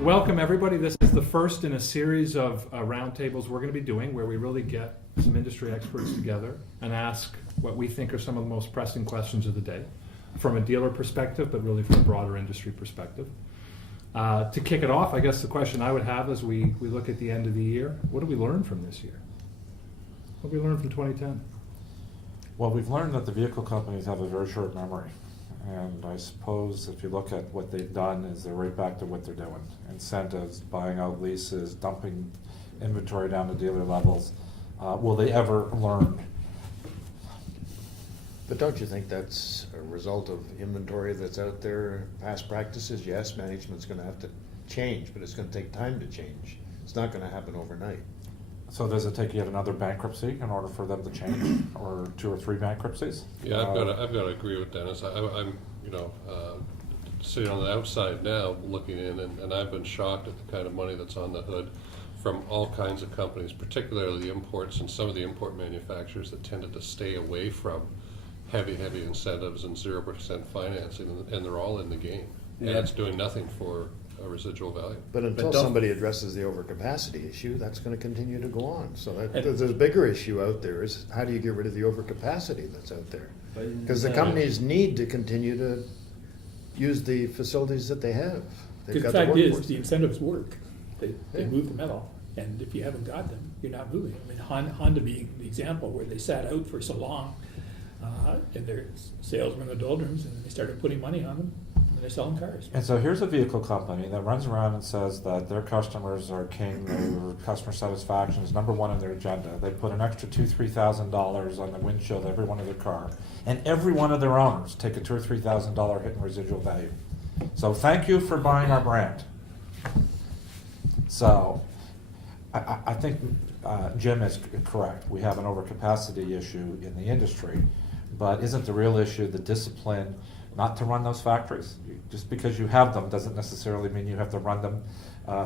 Welcome everybody. This is the first in a series of roundtables we're going to be doing where we really get some industry experts together and ask what we think are some of the most pressing questions of the day from a dealer perspective, but really from a broader industry perspective. To kick it off, I guess the question I would have as we look at the end of the year, what did we learn from this year? What did we learn from 2010? Well, we've learned that the vehicle companies have a very short memory. And I suppose if you look at what they've done is they're right back to what they're doing. Incentives, buying out leases, dumping inventory down to dealer levels. Will they ever learn? But don't you think that's a result of inventory that's out there, past practices? Yes, management's going to have to change, but it's going to take time to change. It's not going to happen overnight. So does it take yet another bankruptcy in order for them to change, or 2 or 3 bankruptcies? Yeah, I've got to agree with Dennis. I'm sitting on the outside now, looking in, and I've been shocked at the kind of money that's on the hood from all kinds of companies, particularly the imports and some of the import manufacturers that tended to stay away from heavy incentives and 0% financing, and they're all in the game. Yeah. And it's doing nothing for a residual value. But until somebody addresses the overcapacity issue, that's going to continue to go on. So there's a bigger issue out there is how do you get rid of the overcapacity that's out there? Because the companies need to continue to use the facilities that they have. Because the fact is, the incentives work. They move the metal, and if you haven't got them, you're not moving. I mean, Honda being the example where they sat out for so long, and their sales were in the doldrums, and they started putting money on them. They're selling cars. And so here's a vehicle company that runs around and says that their customers are king, their customer satisfaction is number one on their agenda. They put an extra $2,000-3,000 on the windshield of every one of their car, and every one of their owners take a $2,000 or $3,000 hit in residual value. So thank you for buying our brand. So I think Jim is correct. We have an overcapacity issue in the industry, but isn't the real issue the discipline not to run those factories? Just because you have them doesn't necessarily mean you have to run them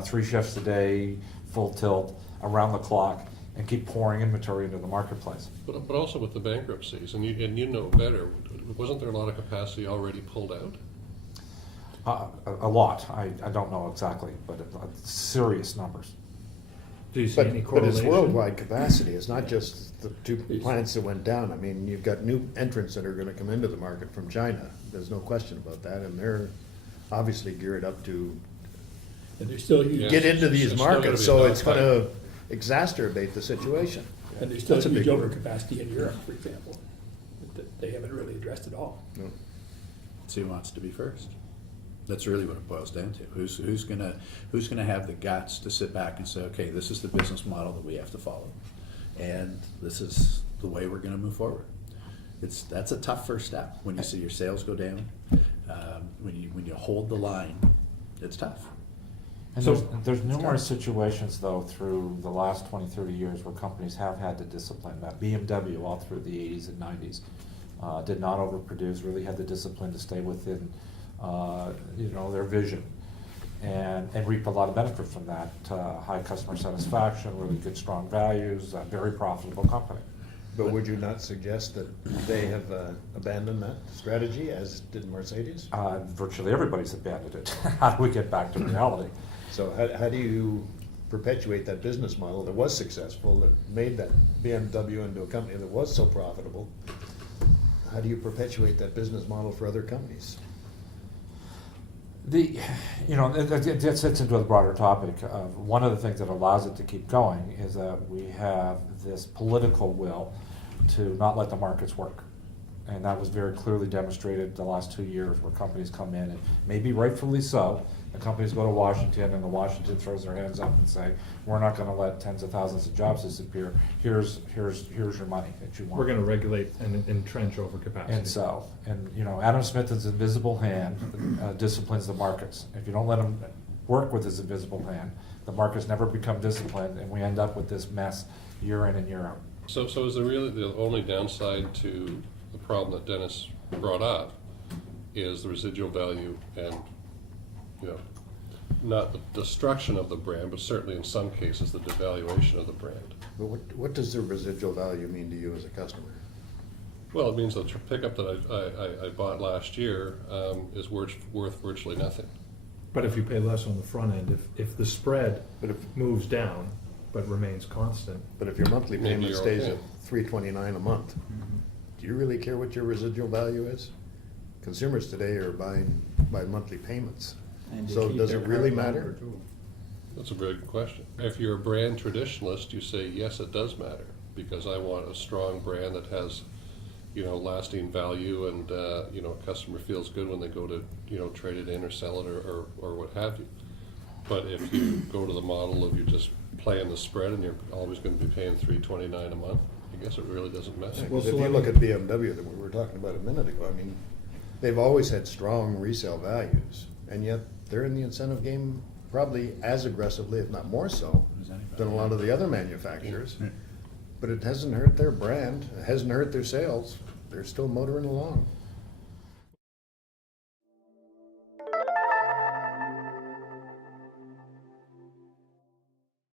3 shifts a day, full tilt, around the clock, and keep pouring inventory into the marketplace. But also with the bankruptcies, and you know better, wasn't there a lot of capacity already pulled out? A lot. I don't know exactly, but serious numbers. Do you see any But correlation? it's worldwide capacity. It's not just the 2 plants that went down. I mean, you've got new entrants that are going to come into the market from China. There's no question about that, and they're obviously geared up to And they're still huge. get into these it's still gonna markets, be so a it's going to exacerbate the situation. And there's still That's a huge big overcapacity in Europe, for example, that they haven't really addressed at all. No. So who wants to be first? That's really what it boils down to. Who's gonna have the guts to sit back and say, okay, this is the business model that we have to follow, and this is the way we're going to move forward. That's a tough first step when you see your sales go down. When you hold the line, it's tough. And there's numerous situations, though, through the last 20, 30 years where companies have had to discipline that. BMW all through the 80s and 90s did not overproduce, really had the discipline to stay within their vision and reap a lot of benefit from that. High customer satisfaction, really good, strong values, a very profitable company. But would you not suggest that they have abandoned that strategy, as did Mercedes? Virtually everybody's abandoned it. How do we get back to reality? So how do you perpetuate that business model that was successful, that made that BMW into a company that was so profitable? How do you perpetuate that business model for other companies? That gets into a broader topic. One of the things that allows it to keep going is that we have this political will to not let the markets work. And that was very clearly demonstrated the last 2 years where companies come in, and maybe rightfully so, the companies go to Washington and the Washington throws their hands up and say, we're not going to let tens of thousands of jobs disappear. Here's your money that you want. We're going to regulate and entrench overcapacity. And Adam Smith's invisible hand disciplines the markets. If you don't let him work with his invisible hand, the markets never become disciplined, and we end up with this mess year in and year out. So is there really the only downside to the problem that Dennis brought up is the residual value and, not the destruction of the brand, but certainly in some cases the devaluation of the brand? But what does the residual value mean to you as a customer? Well, it means that the pickup that I bought last year is worth virtually nothing. But if you pay less on the front end, if the spread But if, moves down but remains constant, but if your monthly Maybe payment you're stays okay. at $329 a month, do you really care what your residual value is? Consumers today are buying by monthly payments. And to So keep does their it really car longer, matter? too. That's a very good question. If you're a brand traditionalist, you say, yes, it does matter, because I want a strong brand that has, lasting value and, customer feels good when they go to, trade it in or sell it or what have you. But if you go to the model of you're just playing the spread and you're always gonna be paying $329 a month, I guess it really doesn't matter. Yeah, Well, 'cause so if you let look me- at BMW that we were talking about a minute ago, I mean, they've always had strong resale values, and yet they're in the incentive game probably as aggressively, if not more so, than a lot of the other manufacturers. But it hasn't hurt their brand, it hasn't hurt their sales, they're still motoring along.